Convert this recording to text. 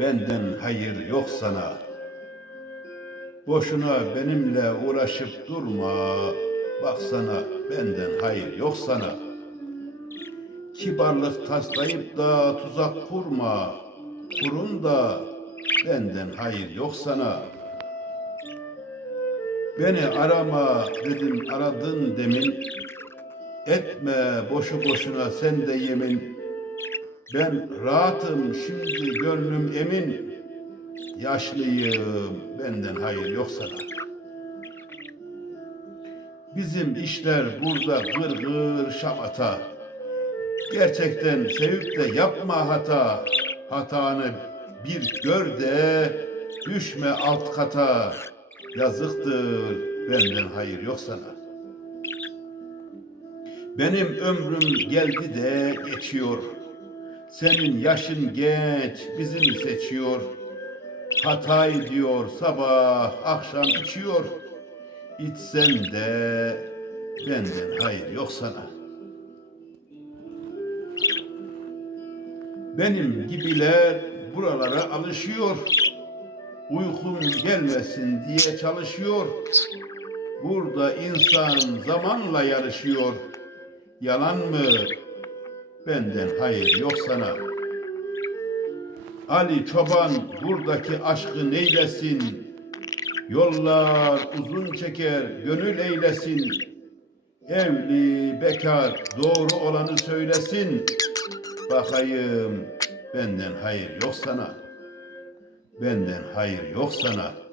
benden hayır yok sana. Boşuna benimle uğraşıp durma, baksana benden hayır yok sana. Kibarlık taslayıp da tuzak kurma, kurun da benden hayır yok sana. Beni arama dedim aradın demin, etme boşu boşuna sen de yemin. Ben rahatım şimdi gönlüm emin. Yaşlıyım benden hayır yok sana. Bizim işler burada gır gır şamata. Gerçekten sevip de yapma hata. Hatanı bir gör de düşme alt kata. Yazıktır benden hayır yok sana. Benim ömrüm geldi de geçiyor. Senin yaşın genç, bizim seçiyor. Hata ediyor, sabah akşam içiyor. İçsen de benden hayır yok sana. Benim gibiler buralara alışıyor. Uykum gelmesin diye çalışıyor. Burada insan zamanla yarışıyor. Yalan mı? Benden hayır yok sana. Ali Çoban buradaki aşkı neylesin? Yollar uzun çeker, gönül eylesin. Evli, bekar, doğru olanı söylesin. Bakayım, benden hayır yok sana. Benden hayır yok sana.